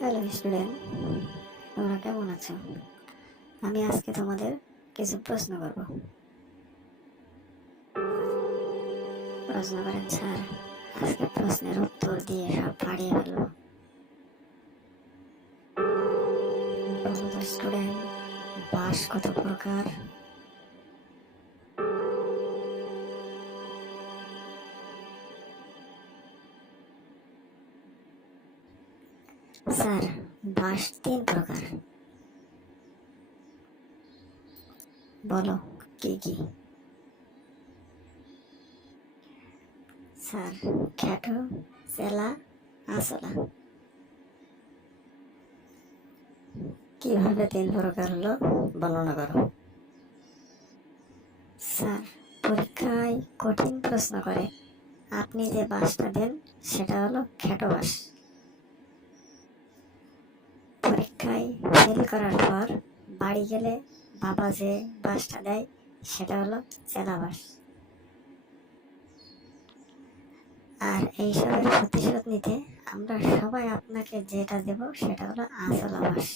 Hello student, তোমরা কেমন আছো? আমি আজকে তোমাদের কিছু প্রশ্ন করব। প্রশ্ন করেন স্যার, আজকে প্রশ্নের উত্তর দিয়ে সব ফাড়িয়ে ফেলবো। বলো তো স্টুডেন্ট, বাঁশ কত প্রকার? স্যার, বাঁশ 3 প্রকার। বলো কি কি? স্যার, খ্যাটো, চেলা, আঁচলা। কিভাবে 3 প্রকার হলো বর্ণনা করো। স্যার, পরীক্ষায় কঠিন প্রশ্ন করে। আপনি যে বাঁশটা দেন সেটা হলো খ্যাটো বাঁশ। পরীক্ষায় ফেল করার পর বাড়ি গেলে বাবা যে বাঁশটা দেয় সেটা হলো চেলা বাঁশ। আর এইসবের প্রতিশোধ নিতে আমরা সবাই আপনাকে যেটা দেব সেটা হলো আঁচলা বাঁশ।